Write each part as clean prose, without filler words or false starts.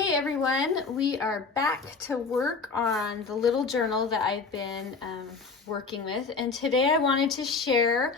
Hey everyone, we are back to work on the little journal that I've been working with, and today I wanted to share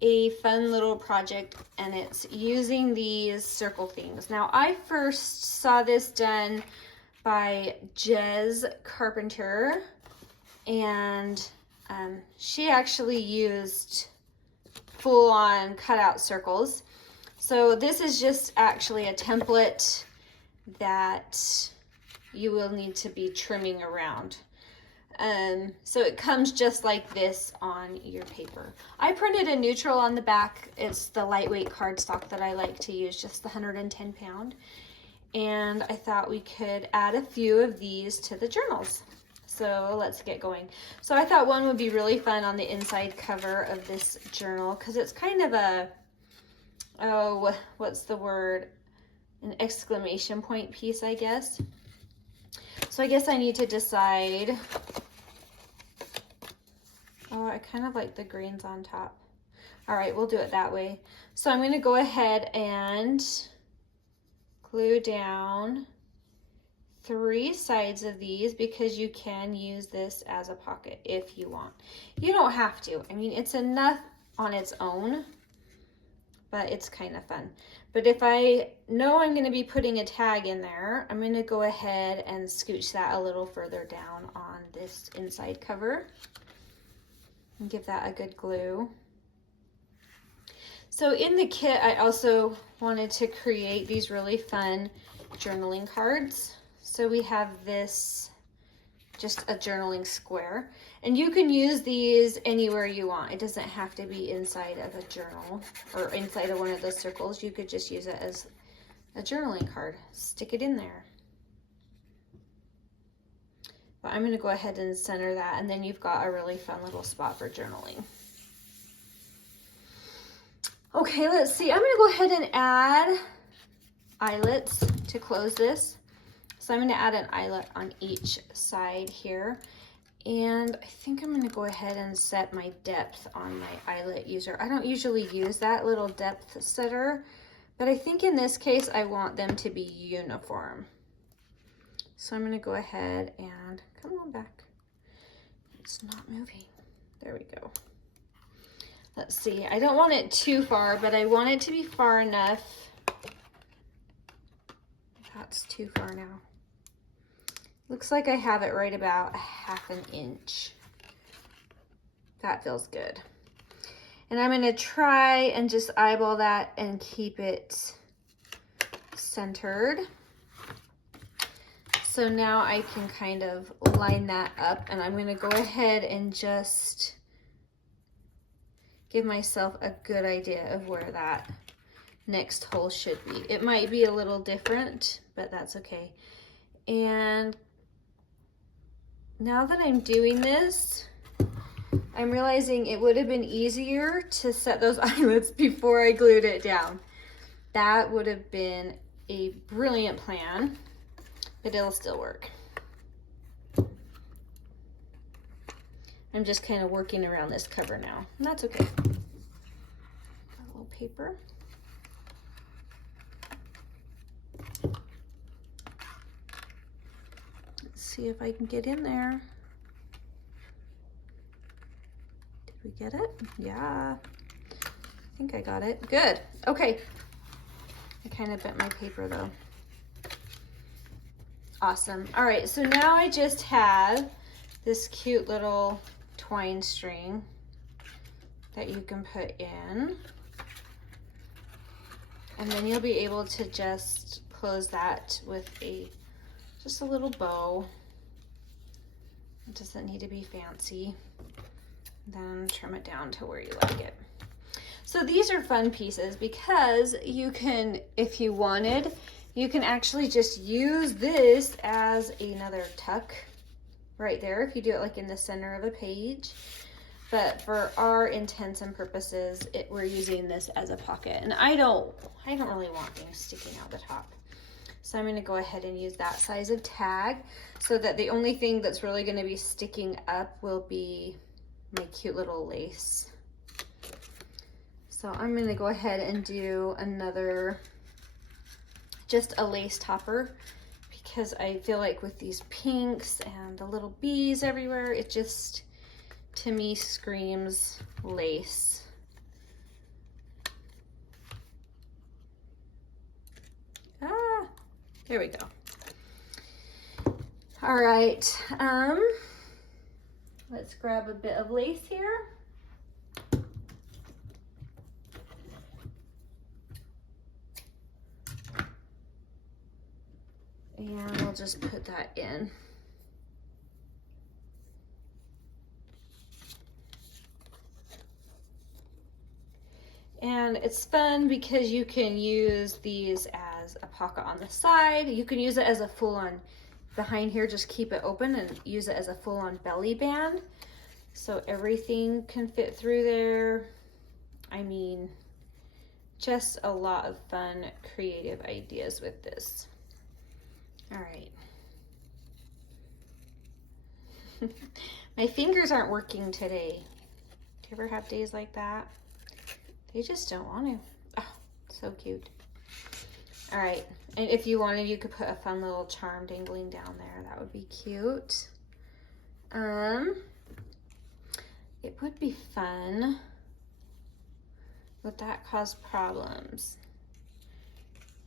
a fun little project, and it's using these circle things. Now I first saw this done by Jez Carpenter, and she actually used full-on cutout circles. So this is just actually a template that you will need to be trimming around. So it comes just like this on your paper. I printed a neutral on the back. It's the lightweight cardstock that I like to use, just the 110 pound. And I thought we could add a few of these to the journals. So let's get going. So I thought one would be really fun on the inside cover of this journal, because it's kind of a, oh, what's the word? An exclamation point piece, I guess. So I guess I need to decide. Oh, I kind of like the greens on top. All right, we'll do it that way. So I'm going to go ahead and glue down 3 sides of these, because you can use this as a pocket if you want. You don't have to. I mean, it's enough on its own, but it's kind of fun. But if I know I'm going to be putting a tag in there, I'm going to go ahead and scooch that a little further down on this inside cover and give that a good glue. So in the kit, I also wanted to create these really fun journaling cards. So we have this, just a journaling square, and you can use these anywhere you want. It doesn't have to be inside of a journal or inside of one of those circles. You could just use it as a journaling card. Stick it in there. But I'm going to go ahead and center that, and then you've got a really fun little spot for journaling. Okay, let's see. I'm going to go ahead and add eyelets to close this. So I'm going to add an eyelet on each side here. And I think I'm going to go ahead and set my depth on my eyelet user. I don't usually use that little depth setter, but I think in this case I want them to be uniform. So I'm going to go ahead and come on back. It's not moving. There we go. Let's see. I don't want it too far, but I want it to be far enough. That's too far now. Looks like I have it right about 1/2 inch. That feels good. And I'm going to try and just eyeball that and keep it centered. So now I can kind of line that up, and I'm going to go ahead and just give myself a good idea of where that next hole should be. It might be a little different, but that's okay. And now that I'm doing this, I'm realizing it would have been easier to set those eyelets before I glued it down. That would have been a brilliant plan, but it'll still work. I'm just kind of working around this cover now, and that's okay. Got a little paper. See if I can get in there. Did we get it? Yeah, I think I got it. Good. Okay. I kind of bent my paper though. Awesome. All right, so now I just have this cute little twine string that you can put in. And then you'll be able to just close that with just a little bow. It doesn't need to be fancy. Then trim it down to where you like it. So these are fun pieces because you can, if you wanted, you can actually just use this as another tuck right there if you do it like in the center of a page. But for our intents and purposes, we're using this as a pocket. And I don't really want things sticking out the top. So I'm going to go ahead and use that size of tag so that the only thing that's really going to be sticking up will be my cute little lace. So I'm going to go ahead and do another, just a lace topper, because I feel like with these pinks and the little bees everywhere, it just, to me, screams lace. Ah, there we go. All right, let's grab a bit of lace here. And we'll just put that in. And it's fun because you can use these as a pocket on the side. You can use it as a full-on behind here, just keep it open and use it as a full-on belly band. So everything can fit through there. I mean, just a lot of fun, creative ideas with this. All right. My fingers aren't working today. Do you ever have days like that? They just don't want to. Oh, so cute. All right, and if you wanted, you could put a fun little charm dangling down there. That would be cute. It would be fun. Would that cause problems?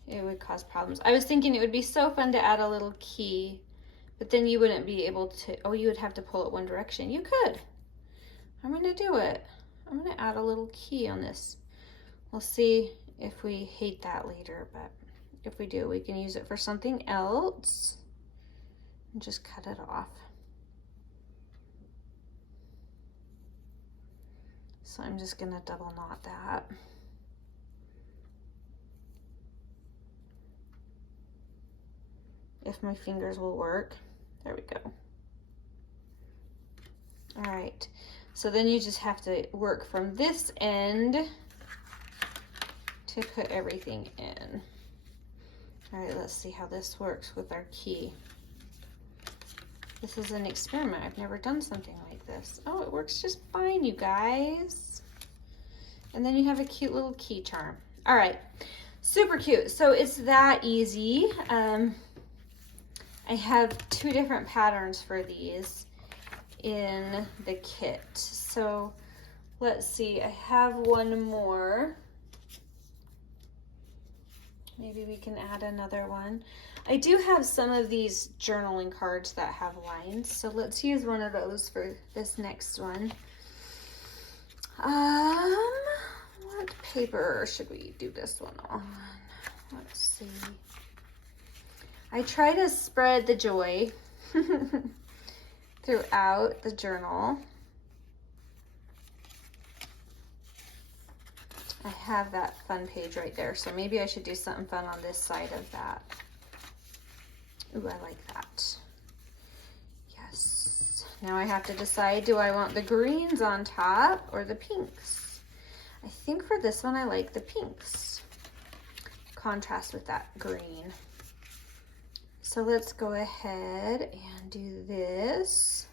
It would cause problems. I was thinking it would be so fun to add a little key, but then you wouldn't be able to, oh, you would have to pull it one direction. You could. I'm gonna do it. I'm gonna add a little key on this. We'll see if we hate that later, but if we do, we can use it for something else and just cut it off. So I'm just gonna double knot that. If my fingers will work. There we go. All right, so then you just have to work from this end to put everything in. All right, let's see how this works with our key. This is an experiment. I've never done something like this. Oh, it works just fine, you guys. And then you have a cute little key charm. All right, super cute. So it's that easy. I have 2 different patterns for these in the kit. So let's see, I have one more. Maybe we can add another one. I do have some of these journaling cards that have lines, so let's use one of those for this next one. What paper should we do this one on? Let's see. I try to spread the joy throughout the journal. I have that fun page right there, so maybe I should do something fun on this side of that. Ooh, I like that. Yes. Now I have to decide, do I want the greens on top or the pinks? I think for this one I like the pinks. Contrast with that green. So let's go ahead and do this.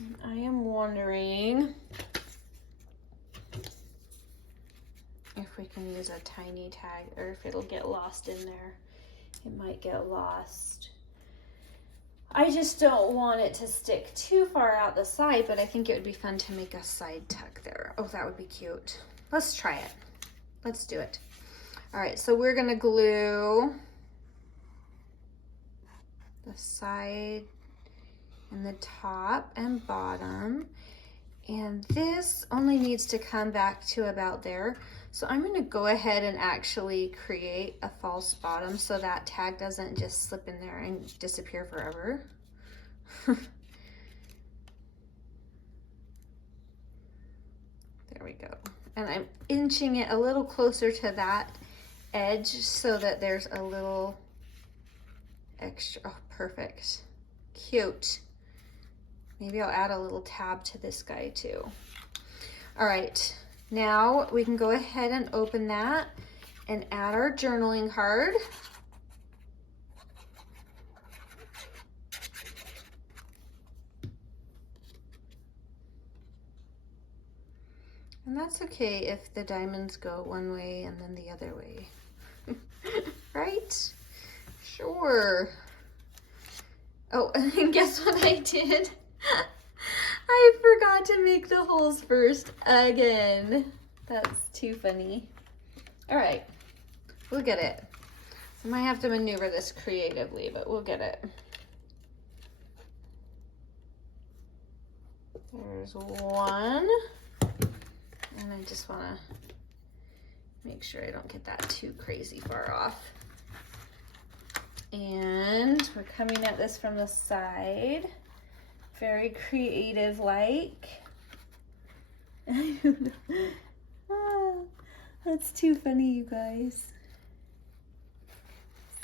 And I am wondering if we can use a tiny tag or if it'll get lost in there. It might get lost. I just don't want it to stick too far out the side, but I think it would be fun to make a side tuck there. Oh, that would be cute. Let's try it. Let's do it. All right, so we're gonna glue the side and the top and bottom. And this only needs to come back to about there. So I'm gonna go ahead and actually create a false bottom so that tag doesn't just slip in there and disappear forever. There we go. And I'm inching it a little closer to that edge so that there's a little extra. Oh, perfect. Cute. Maybe I'll add a little tab to this guy too. All right, now we can go ahead and open that and add our journaling card. And that's okay if the diamonds go one way and then the other way. right? Sure. Oh, and guess what I did? I forgot to make the holes first again. That's too funny. All right, we'll get it. I might have to maneuver this creatively, but we'll get it. There's one. And I just want to make sure I don't get that too crazy far off. And we're coming at this from the side. Very creative like. Oh, that's too funny, you guys.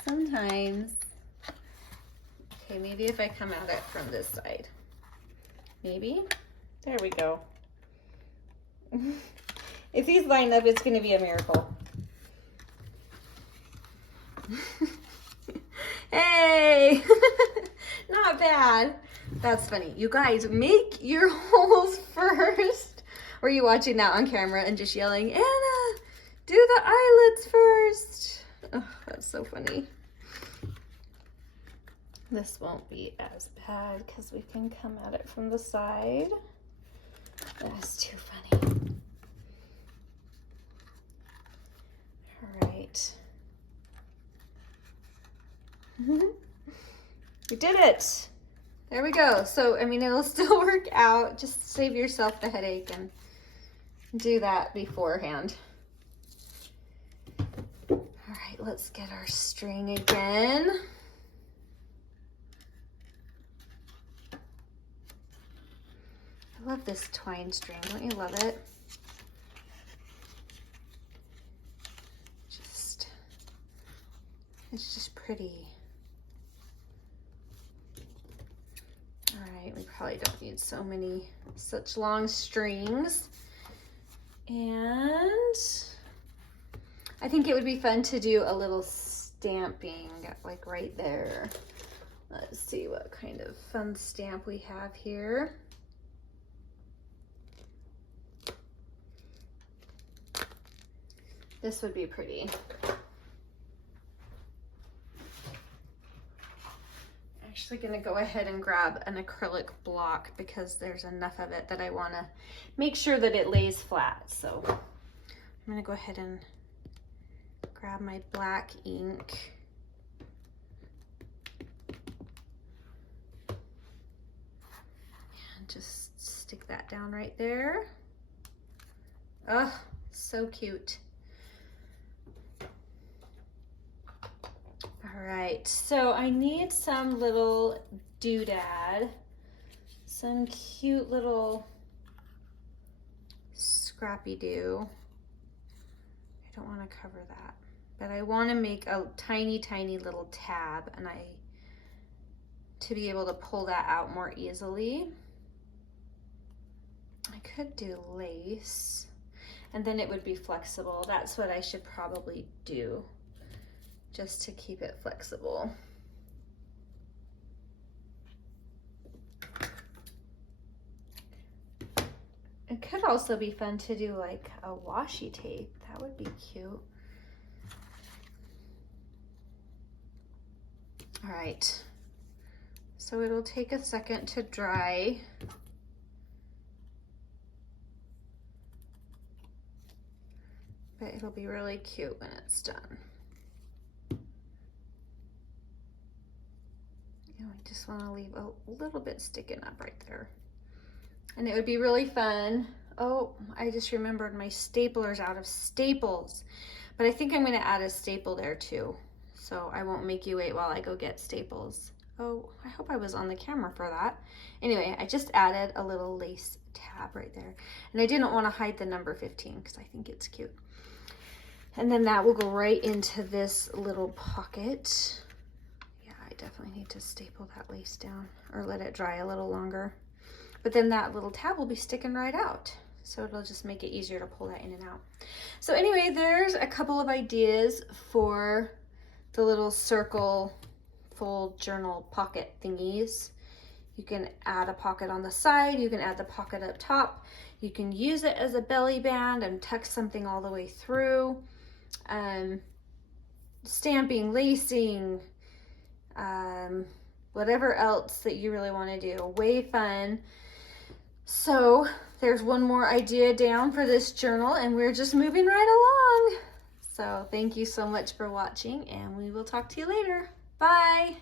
Sometimes. Okay, maybe if I come at it from this side. Maybe. There we go. If these line up, it's going to be a miracle. Hey! Not bad. That's funny. You guys, make your holes first. Or are you watching that on camera and just yelling, Anna, do the eyelets first? Oh, that's so funny. This won't be as bad because we can come at it from the side. That's too funny. All right. We did it. There we go. So, I mean, it'll still work out. Just save yourself the headache and do that beforehand. All right, let's get our string again. I love this twine string. Don't you love it? It's just pretty. All right, we probably don't need such long strings. And I think it would be fun to do a little stamping, like right there. Let's see what kind of fun stamp we have here. This would be pretty. Actually gonna go ahead and grab an acrylic block because there's enough of it that I wanna make sure that it lays flat. So I'm gonna go ahead and grab my black ink. And just stick that down right there. Oh, so cute. All right, so I need some little doodad, some cute little scrappy-doo. I don't want to cover that, but I want to make a tiny, tiny little tab, and to be able to pull that out more easily. I could do lace, and then it would be flexible. That's what I should probably do, just to keep it flexible. It could also be fun to do like a washi tape. That would be cute. All right, so it'll take a second to dry. But it'll be really cute when it's done. I just want to leave a little bit sticking up right there. And it would be really fun. Oh, I just remembered my stapler's out of staples. But I think I'm going to add a staple there too. So I won't make you wait while I go get staples. Oh, I hope I was on the camera for that. Anyway, I just added a little lace tab right there. And I didn't want to hide the number 15 because I think it's cute. And then that will go right into this little pocket. Definitely need to staple that lace down or let it dry a little longer. But then that little tab will be sticking right out. So it'll just make it easier to pull that in and out. So anyway, there's a couple of ideas for the little circle fold journal pocket thingies. You can add a pocket on the side. You can add the pocket up top. You can use it as a belly band and tuck something all the way through. stamping, lacing, whatever else that you really want to do. Way fun. So there's one more idea down for this journal, and we're just moving right along. So thank you so much for watching, and we will talk to you later. Bye.